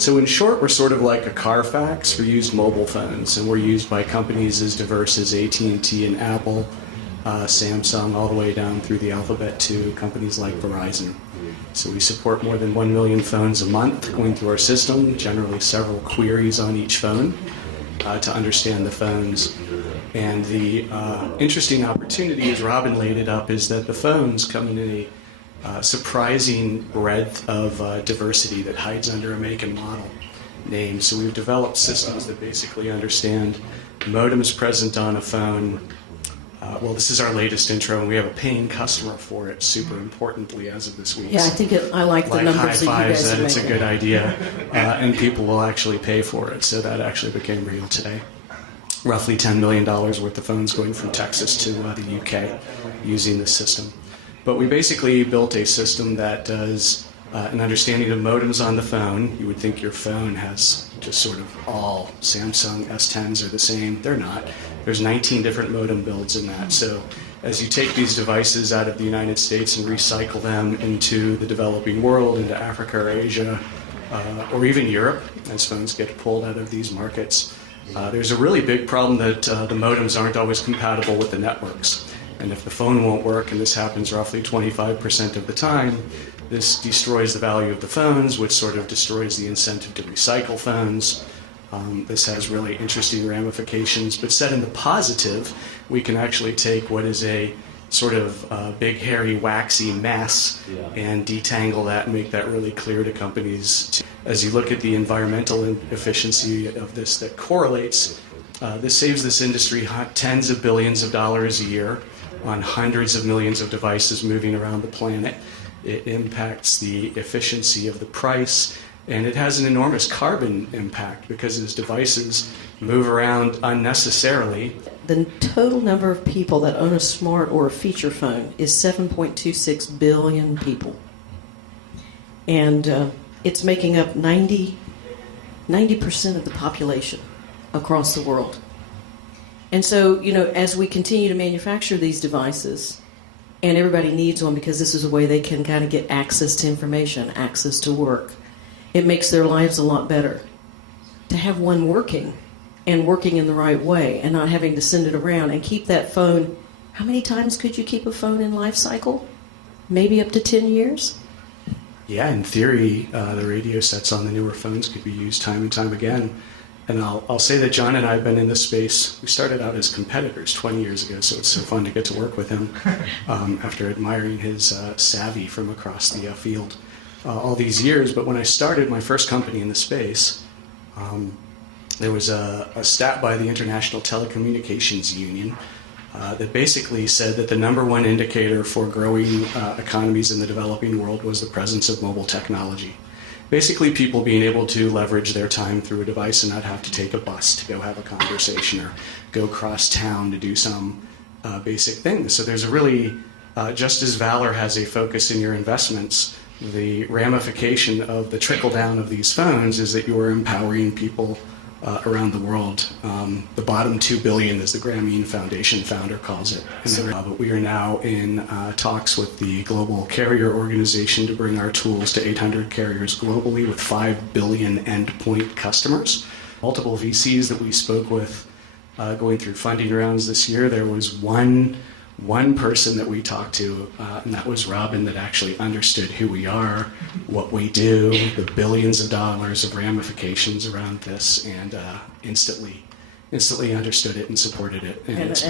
So in short, we're sort of like a Carfax for used mobile phones, and we're used by companies as diverse as AT&T and Apple, Samsung, all the way down through the alphabet to companies like Verizon. So we support more than 1 million phones a month going through our system, generally several queries on each phone to understand the phones. And the interesting opportunity, as Robin laid it up, is that the phones come in a surprising breadth of diversity that hides under a make and model name. So we've developed systems that basically understand modems present on a phone. Well, this is our latest intro, and we have a paying customer for it, super importantly, as of this week. Yeah, I think I like the numbers that you guys that are it's a making. good idea, and people will actually pay for it. So that actually became real today. Roughly $10 million worth of phones going from Texas to the UK using this system. But we basically built a system that does an understanding of modems on the phone. You would think your phone has just sort of all Samsung S10s are the same. They're not. There's 19 different modem builds in that. So as you take these devices out of the United States and recycle them into the developing world, into Africa or Asia, or even Europe, as phones get pulled out of these markets, there's a really big problem that the modems aren't always compatible with the networks. And if the phone won't work, and this happens roughly 25% of the time, this destroys the value of the phones, which sort of destroys the incentive to recycle phones. This has really interesting ramifications. But said in the positive, we can actually take what is a sort of big, hairy, waxy mess and detangle that and make that really clear to companies. As you look at the environmental efficiency of this that correlates, this saves this industry tens of billions of dollars a year on hundreds of millions of devices moving around the planet. It impacts the efficiency of the price, and it has an enormous carbon impact because as devices move around unnecessarily. The total number of people that own a smart or a feature phone is 7.26 billion people. And it's making up 90% of the population across the world. And so, as we continue to manufacture these devices, and everybody needs one because this is a way they can kind of get access to information, access to work, it makes their lives a lot better. To have one working, and working in the right way, and not having to send it around and keep that phone. How many times could you keep a phone in life cycle? Maybe up to 10 years? Yeah, in theory, the radio sets on the newer phones could be used time and time again. And I'll say that John and I have been in this space. We started out as competitors 20 years ago, so it's so fun to get to work with him after admiring his savvy from across the field all these years. But when I started my first company in the space, there was a stat by the International Telecommunications Union that basically said that the number one indicator for growing economies in the developing world was the presence of mobile technology. Basically, people being able to leverage their time through a device and not have to take a bus to go have a conversation or go cross town to do some basic things. So there's a really, just as Valor has a focus in your investments, the ramification of the trickle down of these phones is that you are empowering people around the world. The bottom 2 billion, as the Grameen Foundation founder calls it. But we are now in talks with the Global Carrier Organization to bring our tools to 800 carriers globally with 5 billion endpoint customers. Multiple VCs that we spoke with going through funding rounds this year. There was one person that we talked to, and that was Robin, that actually understood who we are, what we do, the billions of dollars of ramifications around this, and instantly understood it and supported it. And